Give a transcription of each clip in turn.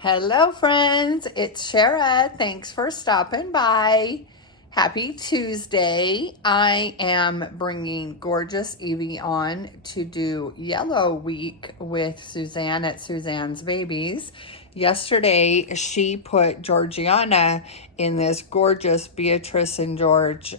Hello, friends. It's Shara. Thanks for stopping by. Happy Tuesday. I am bringing gorgeous Evie on to do Yellow Week with Suzanne at Suzanne's Babies. Yesterday, she put Georgiana in this gorgeous Beatrice and George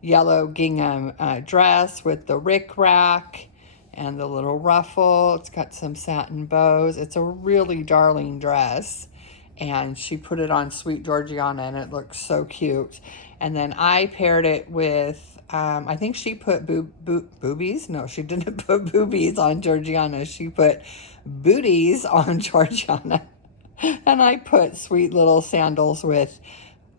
yellow gingham dress with the rickrack and the little ruffle. It's got some satin bows. It's a really darling dress. And she put it on Sweet Georgiana and it looks so cute. And then I paired it with, I think she put boobies. No, she didn't put boobies on Georgiana. She put booties on Georgiana. And I put sweet little sandals with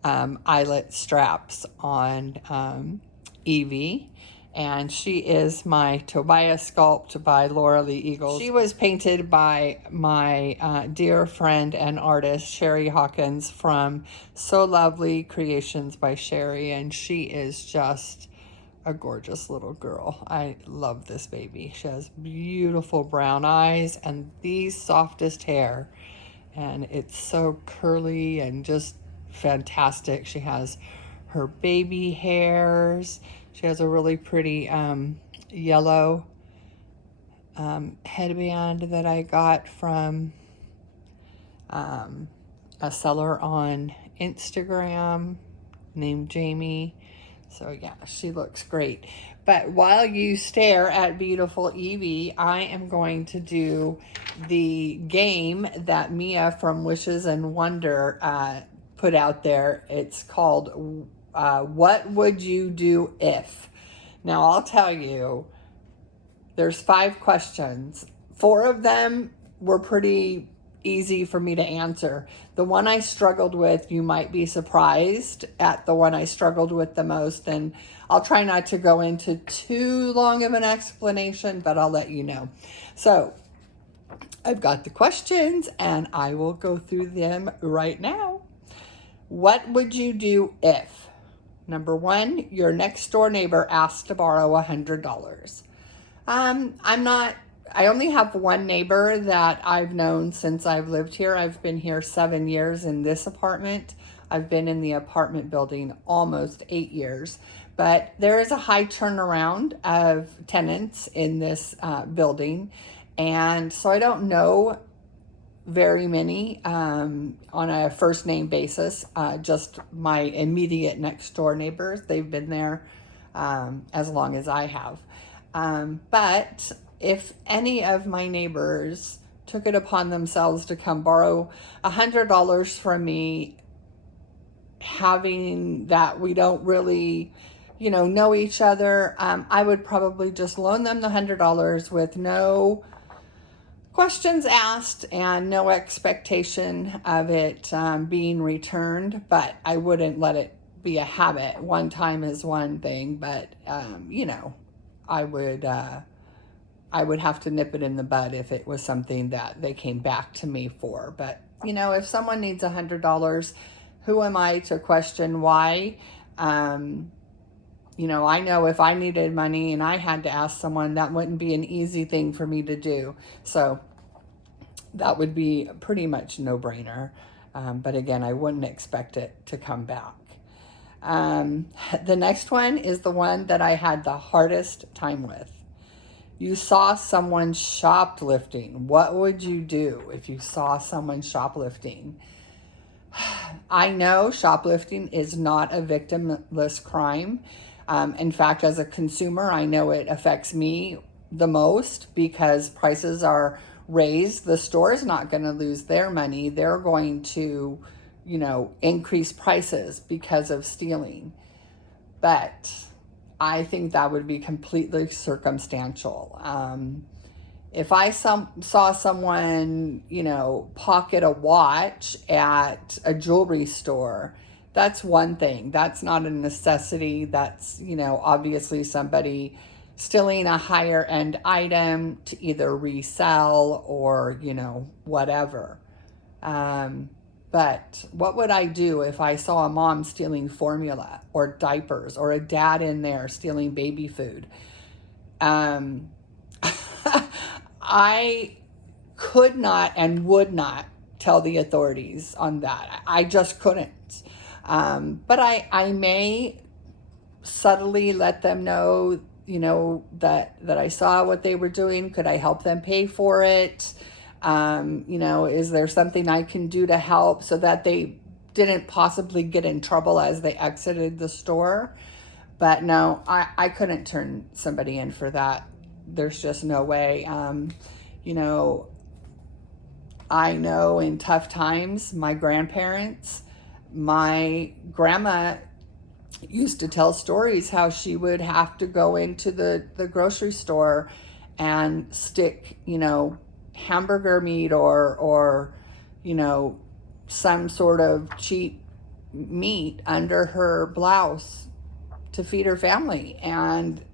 eyelet straps on Evie. And she is my Tobias sculpt by Laura Lee Eagles. She was painted by my dear friend and artist, Sherry Hawkins from So Lovely Creations by Sherry. And she is just a gorgeous little girl. I love this baby. She has beautiful brown eyes and the softest hair. And it's so curly and just fantastic. She has her baby hairs. She has a really pretty yellow headband that I got from a seller on Instagram named Jamie. So yeah, she looks great. But while you stare at beautiful Evie, I am going to do the game that Mia from Wishes and Wonder put out there. It's called What Would You Do If? Now I'll tell you, there's 5 questions. 4 of them were pretty easy for me to answer. The one I struggled with, you might be surprised at the one I struggled with the most, and I'll try not to go into too long of an explanation, but I'll let you know. So I've got the questions and I will go through them right now. What would you do if? Number 1, your next door neighbor asked to borrow $100. I only have one neighbor that I've known since I've lived here. I've been here 7 years in this apartment. I've been in the apartment building almost 8 years. But there is a high turnaround of tenants in this building. And so I don't know very many on a first name basis, just my immediate next door neighbors. They've been there as long as I have. But if any of my neighbors took it upon themselves to come borrow $100 from me, having that we don't really, know each other, I would probably just loan them the $100 with no questions asked and no expectation of it being returned. But I wouldn't let it be a habit. One time is one thing, but I would have to nip it in the bud if it was something that they came back to me for. But, if someone needs $100, who am I to question why? I know if I needed money and I had to ask someone, that wouldn't be an easy thing for me to do. So that would be pretty much no-brainer. But again, I wouldn't expect it to come back. The next one is the one that I had the hardest time with. You saw someone shoplifting. What would you do if you saw someone shoplifting? I know shoplifting is not a victimless crime. In fact, as a consumer, I know it affects me the most because prices are raised. The store is not going to lose their money. They're going to, increase prices because of stealing. But I think that would be completely circumstantial. If I saw someone, pocket a watch at a jewelry store, that's one thing. That's not a necessity. That's, obviously somebody stealing a higher end item to either resell or, whatever. But what would I do if I saw a mom stealing formula or diapers or a dad in there stealing baby food? I could not and would not tell the authorities on that. I just couldn't. But I may subtly let them know, that I saw what they were doing. Could I help them pay for it? Is there something I can do to help so that they didn't possibly get in trouble as they exited the store? But no, I couldn't turn somebody in for that. There's just no way. I know in tough times, my grandparents, my grandma used to tell stories how she would have to go into the grocery store and stick, hamburger meat or some sort of cheap meat under her blouse to feed her family. And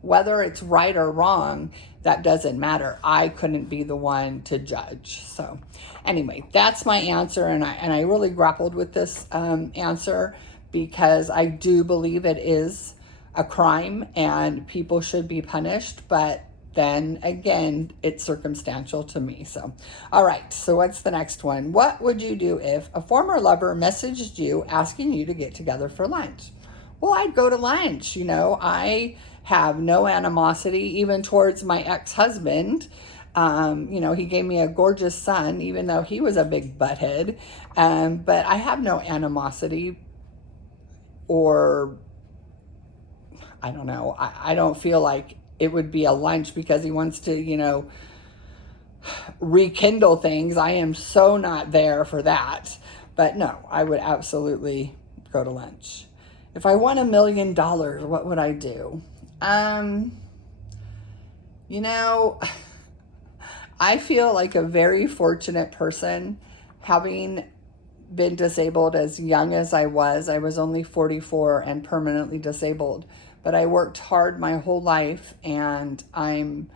whether it's right or wrong, that doesn't matter. I couldn't be the one to judge. So anyway, that's my answer. And I really grappled with this answer because I do believe it is a crime and people should be punished. But then again, it's circumstantial to me. So, all right. So what's the next one? What would you do if a former lover messaged you asking you to get together for lunch? Well, I'd go to lunch. I have no animosity even towards my ex-husband. He gave me a gorgeous son, even though he was a big butthead. But I have no animosity, or I don't know. I don't feel like it would be a lunch because he wants to, rekindle things. I am so not there for that. But no, I would absolutely go to lunch. If I won $1 million, what would I do? I feel like a very fortunate person, having been disabled as young as I was. I was only 44 and permanently disabled, but I worked hard my whole life, and I'm,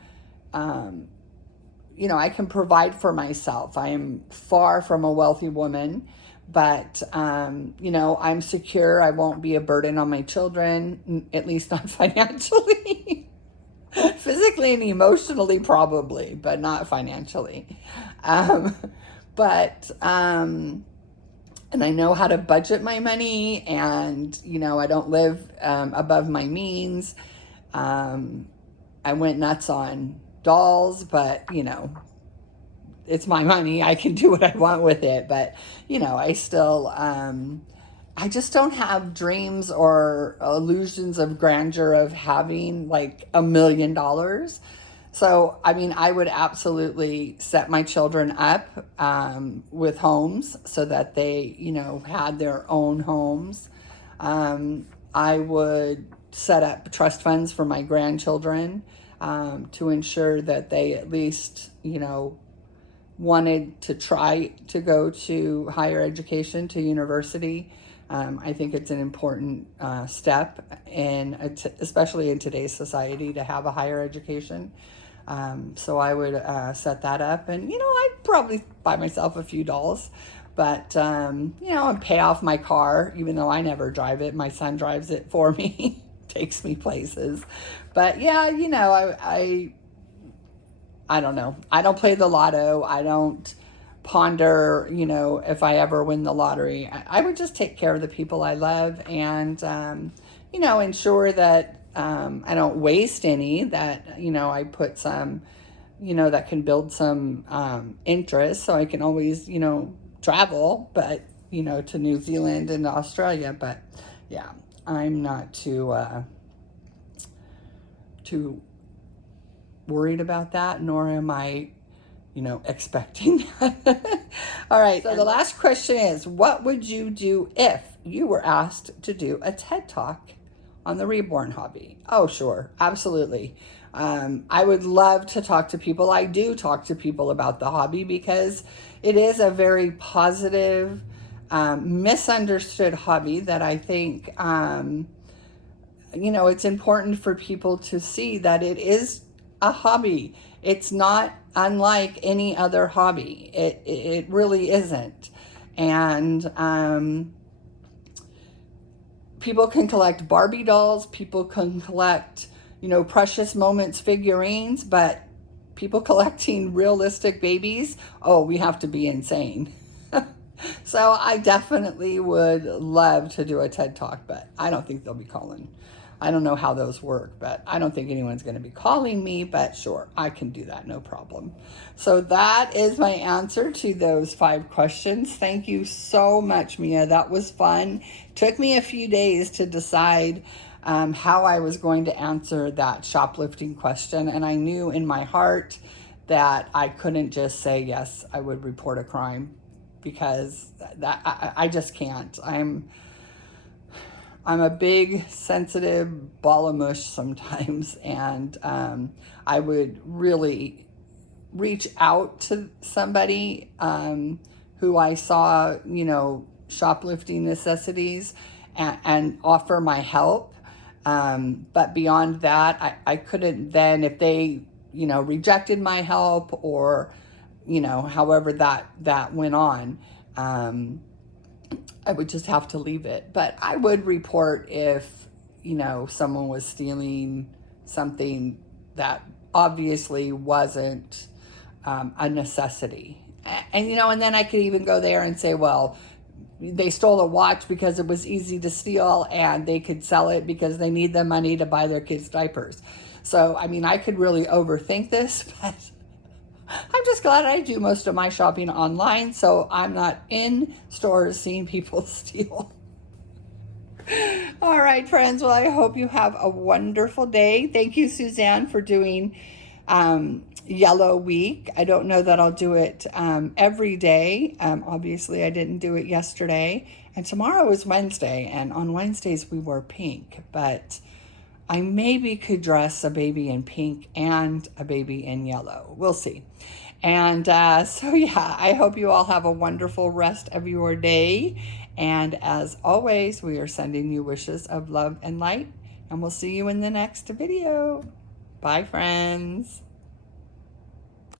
I can provide for myself. I am far from a wealthy woman, but, I'm secure. I won't be a burden on my children, at least not financially. Physically and emotionally, probably, but not financially. And I know how to budget my money, and, I don't live above my means. I went nuts on dolls, but, it's my money. I can do what I want with it. But, I still, I just don't have dreams or illusions of grandeur of having like $1 million. So, I would absolutely set my children up with homes so that they, had their own homes. I would set up trust funds for my grandchildren to ensure that they at least, wanted to try to go to higher education, to university. I think it's an important step, especially in today's society, to have a higher education. So I would set that up, and I'd probably buy myself a few dolls, but and pay off my car, even though I never drive it. My son drives it for me, takes me places. But yeah, I don't know. I don't play the lotto. I don't ponder, if I ever win the lottery. I would just take care of the people I love and, ensure that I don't waste any, that, I put some, that can build some interest so I can always, travel, but, to New Zealand and Australia. But yeah, I'm not too worried about that, nor am I, expecting that. All right. So the last question is, what would you do if you were asked to do a TED Talk on the Reborn hobby? Oh, sure. Absolutely. I would love to talk to people. I do talk to people about the hobby because it is a very positive, misunderstood hobby that I think, it's important for people to see that it is a hobby. It's not unlike any other hobby. It really isn't. And people can collect Barbie dolls. People can collect, precious moments figurines, but people collecting realistic babies, oh, we have to be insane. So I definitely would love to do a TED Talk, but I don't think they'll be calling. I don't know how those work, but I don't think anyone's going to be calling me, but sure, I can do that, no problem. So that is my answer to those 5 questions. Thank you so much, Mia. That was fun. Took me a few days to decide how I was going to answer that shoplifting question, and I knew in my heart that I couldn't just say, yes, I would report a crime, because I just can't. I'm a big, sensitive ball of mush sometimes, and I would really reach out to somebody who I saw, shoplifting necessities, and offer my help. But beyond that, I couldn't then, if they, rejected my help, or, however that went on, I would just have to leave it. But I would report if, someone was stealing something that obviously wasn't a necessity. And then I could even go there and say, well, they stole a watch because it was easy to steal, and they could sell it because they need the money to buy their kids' diapers. So, I could really overthink this, but I'm just glad I do most of my shopping online, so I'm not in stores seeing people steal. All right, friends. Well, I hope you have a wonderful day. Thank you, Suzanne, for doing Yellow Week. I don't know that I'll do it every day. Obviously, I didn't do it yesterday. And tomorrow is Wednesday, and on Wednesdays we wear pink. But I maybe could dress a baby in pink and a baby in yellow. We'll see. And so, yeah, I hope you all have a wonderful rest of your day. And as always, we are sending you wishes of love and light. And we'll see you in the next video. Bye, friends.